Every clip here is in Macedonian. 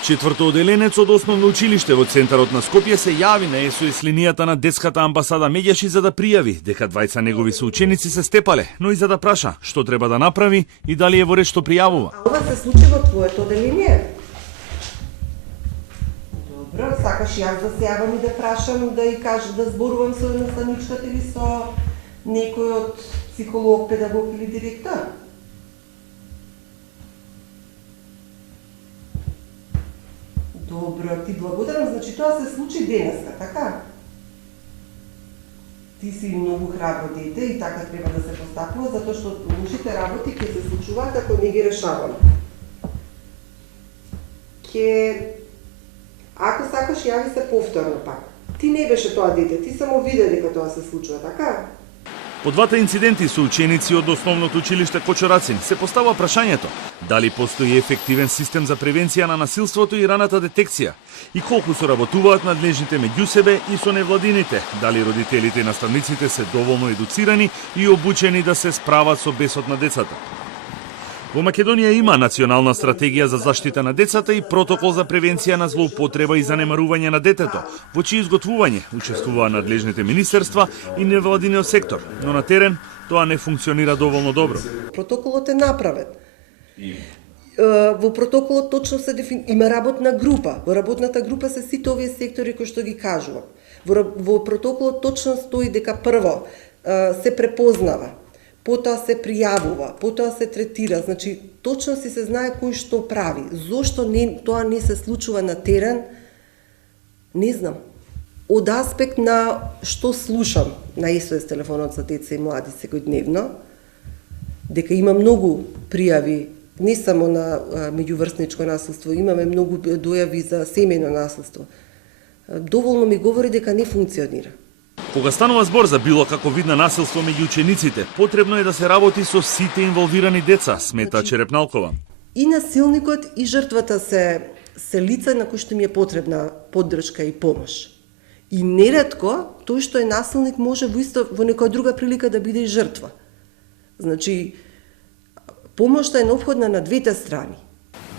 Четврто оделенец од основно училиште во центарот на Скопје се јави на СОС линијата на детската амбасада Меѓаши за да пријави дека двајца негови соученици се степале, но и за да праша што треба да направи и дали е во ред што пријавува. А ова се случи во твоето оделение? Добро, сакаш јас да се јавам и да прашам, да и кажам, да зборувам со наставничката или со некој од психолог, педагог или директор? Добро, ти благодарам, значи тоа се случи денеска, така? Ти си многу храбро дете и така треба да се постапува, затоа што лошите работи ќе се случуваат ако не ги решаваме. Ако сакаш, јави се повторно пак. Ти не беше тоа дете, ти само виде дека тоа се случува, така? По двата инциденти со ученици од основното училиште Кочорацин се постава прашањето дали постои ефективен систем за превенција на насилството и раната детекција и колку соработуваат надлежните меѓу себе и со невладините, дали родителите и наставниците се доволно едуцирани и обучени да се справат со бесот на децата. Во Македонија има национална стратегија за заштита на децата и протокол за превенција на злоупотреба и занемарување на детето, во чие изготвување учествуваа надлежните министерства и невладиниот сектор, но на терен тоа не функционира доволно добро. Протоколот е направен. Во протоколот точно се има работна група. Во работната група се сите овие сектори кои што ги кажувам. Во протоколот точно стои дека прво се препознава, потоа се пријавува, потоа се третира, значи точно си се знае кој што прави. Зошто тоа не се случува на терен, не знам. Од аспект на што слушам на СОС телефонот за деца и млади секојдневно, дека има многу пријави, не само на меѓуврсничко насилство, имаме многу дојави за семејно насилство. Доволно ми говори дека не функционира. Кога станува збор за било како вид на насилство меѓу учениците, потребно е да се работи со сите инволвирани деца, смета Черепналкова. И насилникот и жртвата се лица на кои што ми е потребна поддршка и помош. И неретко тој што е насилник може во некоја друга прилика да биде и жртва. Значи, помошта е необходна на двете страни.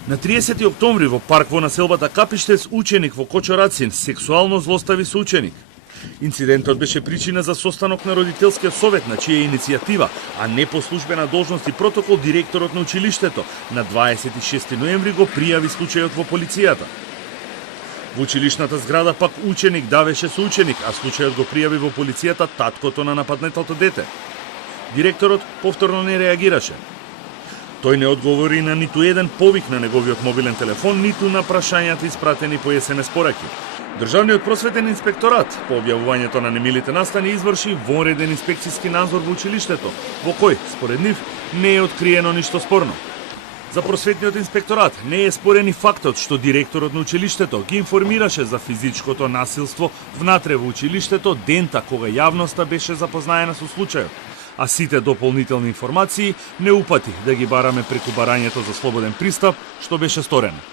На 30 октомври во парк во населбата Капиштец ученик во Кочорацин сексуално злостави соученик. Инцидентот беше причина за состанок на родителскиот совет на чија иницијатива, а не по службена должност и протокол директорот на училиштето на 26 ноември го пријави случајот во полицијата. Во училишната зграда пак ученик давеше со ученик, а случајот го пријави во полицијата таткото на нападнетото дете. Директорот повторно не реагираше. Тој не одговори на ниту еден повик на неговиот мобилен телефон, ниту на прашањата испратени по СМС пораки. Државниот просветен инспекторат по објавувањето на немилите настани изврши вонреден инспекцијски надзор во училиштето, во кој, според нив, не е откриено ништо спорно. За просветниот инспекторат не е спорен и фактот што директорот на училиштето ги информираше за физичкото насилство внатре во училиштето дента кога јавноста беше запознаена со случајот, а сите дополнителни информации не упати да ги бараме преку барањето за слободен пристап што беше сторено.